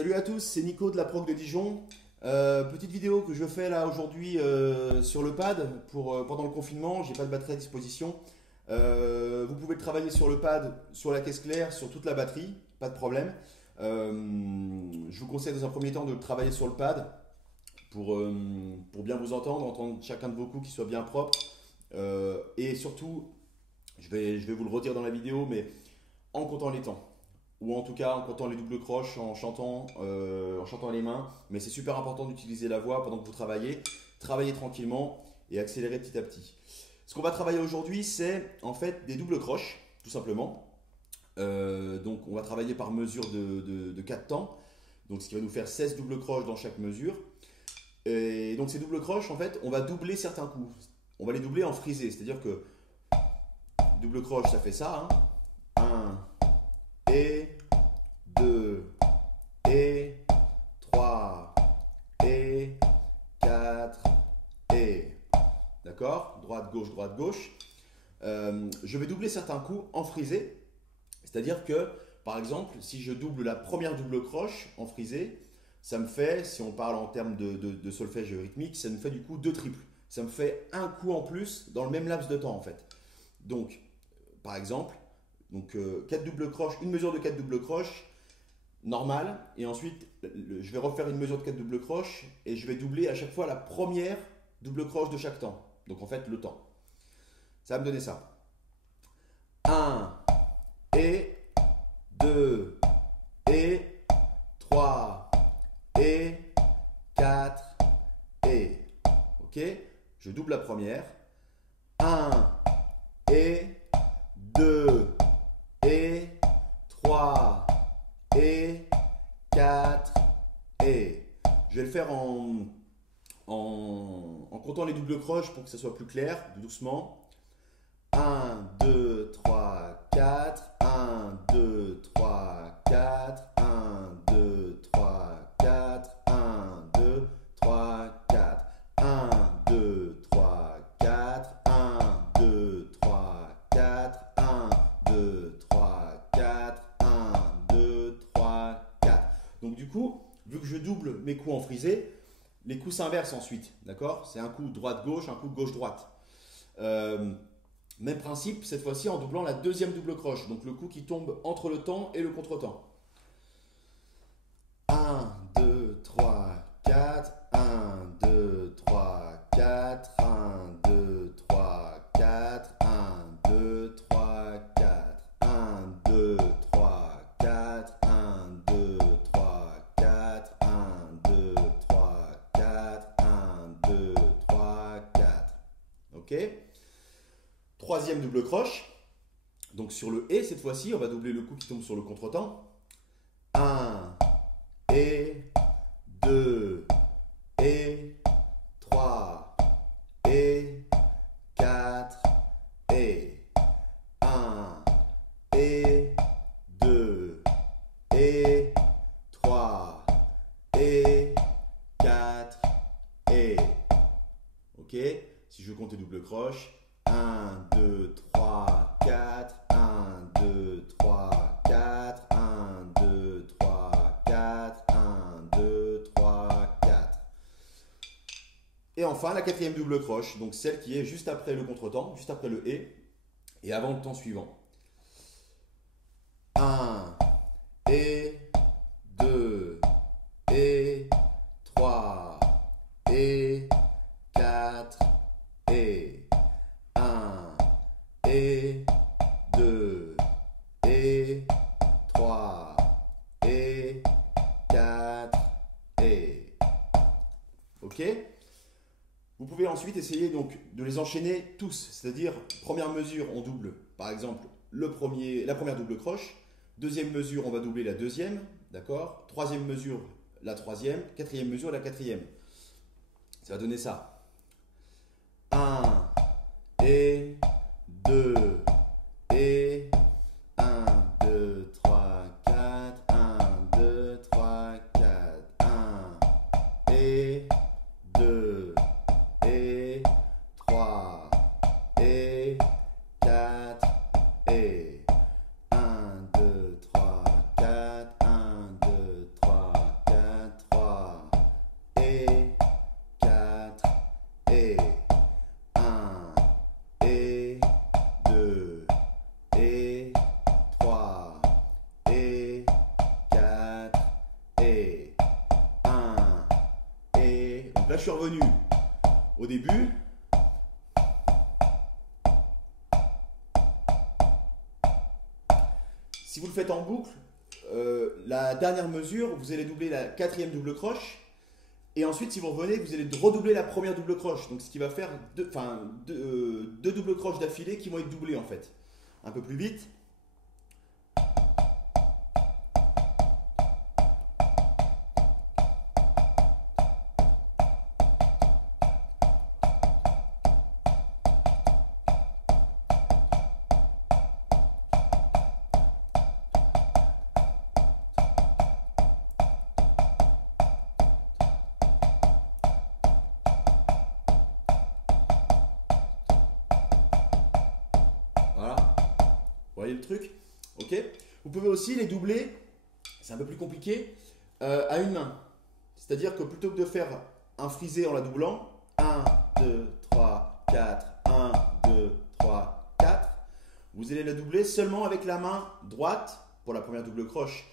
Salut à tous, c'est Nico de la Proc de Dijon. Petite vidéo que je fais là aujourd'hui sur le pad pendant le confinement. J'ai pas de batterie à disposition. Vous pouvez travailler sur le pad, sur la caisse claire, sur toute la batterie, pas de problème. Je vous conseille dans un premier temps de travailler sur le pad pour bien vous entendre chacun de vos coups qui soit bien propre. Et surtout, je vais vous le redire dans la vidéo, mais en comptant les temps. Ou en tout cas en comptant les doubles croches, en chantant les mains. Mais c'est super important d'utiliser la voix pendant que vous travaillez. Travaillez tranquillement et accélérez petit à petit. Ce qu'on va travailler aujourd'hui, c'est en fait des doubles croches, tout simplement. Donc on va travailler par mesure de 4 temps. Donc ce qui va nous faire 16 doubles croches dans chaque mesure. Et donc ces doubles croches, en fait, on va doubler certains coups. On va les doubler en frisé. C'est-à-dire que double croche, ça fait ça. 1 et 2 et 3 et 4 et. D'accord? Droite, gauche, droite, gauche. Je vais doubler certains coups en frisé. C'est-à-dire que, par exemple, si je double la première double croche en frisé, ça me fait, si on parle en termes de solfège rythmique, ça me fait du coup 2 triples. Ça me fait un coup en plus dans le même laps de temps en fait. Donc, par exemple, 4 doubles croches, une mesure de 4 doubles croches normale, et ensuite je vais refaire une mesure de 4 doubles croches et je vais doubler à chaque fois la première double croche de chaque temps. Donc en fait le temps. Ça va me donner ça. 1 et 2 et 3 et 4 et. Ok? Je double la première. 1 et 2 et 3 et 4 et. Je vais le faire en comptant les doubles croches pour que ça soit plus clair, doucement. 1, 2, 3, 4. 1, 2, 3, 4. 1, 2, 3, 4. 1, 2, 3, 4. 1, 2, 3, 4. 1, 2, 3, 4. 1, 2, 3, 4. 1, 2, 3, 4. Donc du coup, vu que je double mes coups en frisé, les coups s'inversent ensuite. D'accord? C'est un coup droite-gauche, un coup gauche-droite. Même principe, cette fois-ci en doublant la deuxième double croche. Donc le coup qui tombe entre le temps et le contre-temps. 1, 2, 3, 4. 1, 2, 3, 4. 1, 2, 3, 4. 1, 2, 3, 4. 1, 2, 3, 4. 1, 2, 3, 4. 1, 2, 3, 4. 1, 2, 3, 4. Ok? Troisième double croche. Donc sur le et, cette fois-ci, on va doubler le coup qui tombe sur le contretemps. 1 et 2 et 3 et 4 et. 1 et 2 et 3 et 4 et. Ok? Si je compte les doubles croches. 1, 2, 3, 4. 1, 2, 3, 4. 1, 2, 3, 4. 1, 2, 3, 4. Et enfin, la quatrième double croche, donc celle qui est juste après le contretemps, juste après le et avant le temps suivant. 1 et 2 et 3 et 4 et. 1 et 2 et 3 et 4 et. Ok? Vous pouvez ensuite essayer donc de les enchaîner tous. C'est-à-dire, première mesure, on double par exemple la première double croche. Deuxième mesure, on va doubler la deuxième. D'accord? Troisième mesure, la troisième. Quatrième mesure, la quatrième. Ça va donner ça. 1 et 2 et 1, 2, 3, 4. 1, 2, 3, 4. 1 et 2 et 3 et 4 et. 1, 2, 3, 4. 1, 2, 3, là, je suis revenu au début. Si vous le faites en boucle, la dernière mesure, vous allez doubler la quatrième double croche. Et ensuite, si vous revenez, vous allez redoubler la première double croche. Donc, ce qui va faire deux doubles croches d'affilée qui vont être doublées en fait. Un peu plus vite. Voilà, vous voyez le truc? Ok. Vous pouvez aussi les doubler, c'est un peu plus compliqué, à une main. C'est-à-dire que plutôt que de faire un frisé en la doublant, 1, 2, 3, 4, 1, 2, 3, 4, vous allez la doubler seulement avec la main droite pour la première double croche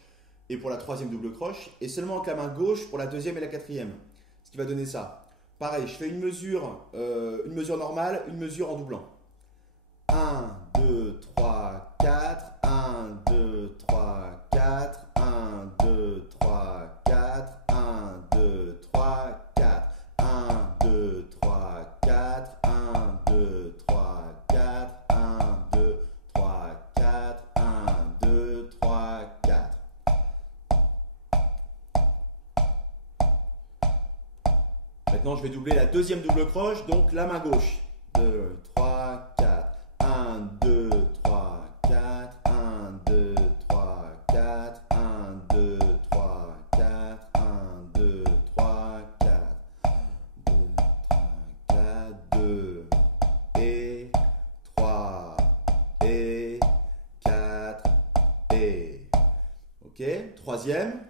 et pour la troisième double croche, et seulement avec la main gauche pour la deuxième et la quatrième. Ce qui va donner ça. Pareil, je fais une mesure normale, une mesure en doublant. 1, 2, 3, 4, 1, 2, 3, 4, 1, 2, 3, 4, 1, 2, 3, 4, 1, 2, 3, 4, 1, 2, 3, 4, 1, 2, 3, 4, 1, 2, 3, 4. Maintenant, je vais doubler la deuxième double croche, donc la main gauche. 2, 3, 4. 1, 2, 3, 4, 1, 2, 3, 4, 1, 2, 3, 4, 1, 2, 3, 4, 2, 3, 4, 2, et 3, et 4, et. Ok, troisième.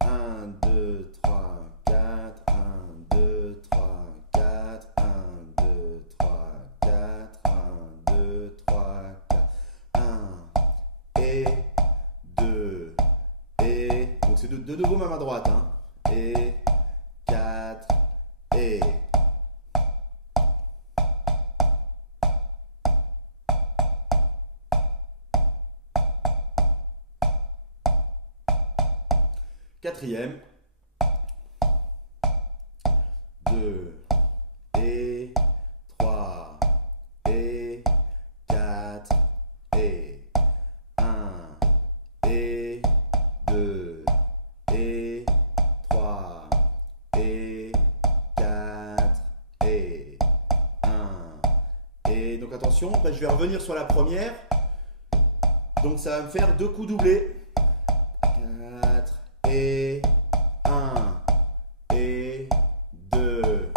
1, 2, 3, 4, 1, 2, 3, 4, 1, 2, 3, 4, 1, 2, 3, 4, 1, et 2, et. Donc c'est de nouveau ma main droite, hein. Et 4, et. Quatrième. 2, et 3, et 4, et 1, et 2, et 3, et 4, et 1, et donc attention, après je vais revenir sur la première, donc ça va me faire deux coups doublés, 4, et 1, et 2,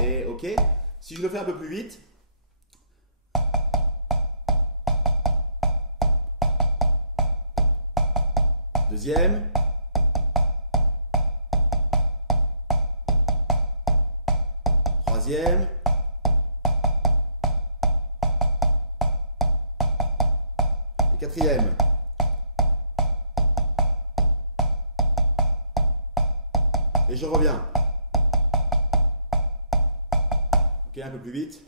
et ok. Si je le fais un peu plus vite, deuxième, troisième, et quatrième. Et je reviens. Ok, un peu plus vite.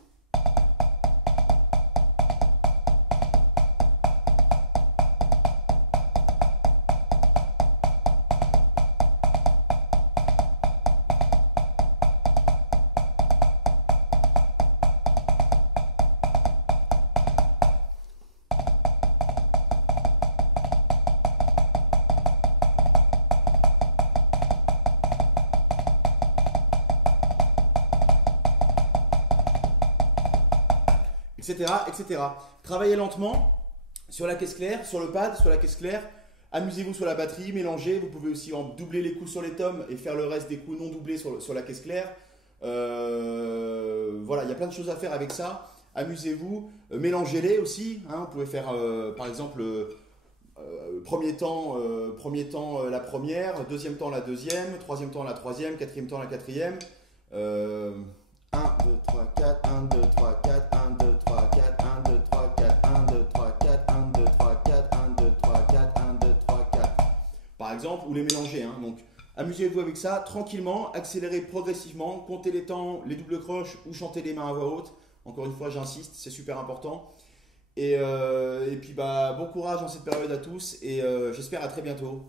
Etc., etc. Travaillez lentement sur la caisse claire, sur le pad, sur la caisse claire. Amusez-vous sur la batterie, mélangez. Vous pouvez aussi en doubler les coups sur les tomes et faire le reste des coups non doublés sur la caisse claire. Voilà, il y a plein de choses à faire avec ça. Amusez-vous. Mélangez-les aussi. Hein. Vous pouvez faire, par exemple, premier temps la première, deuxième temps la deuxième, troisième temps la troisième, quatrième temps la quatrième. 1, 2, 3, 4, 1, 2, 3, 4, 1, 2, 3, 4, 1, 2, 3, 4, 1, 2, 3, 4, 1, 2, 3, 4, 1, 2, 3, 4, 1, 2, 3, 4. Par exemple, ou les mélanger. Hein. Donc Amusez-vous avec ça, tranquillement, accélérez progressivement, comptez les temps, les doubles croches ou chantez les mains à voix haute. Encore une fois, j'insiste, c'est super important. Et puis, bah, bon courage dans cette période à tous et j'espère à très bientôt.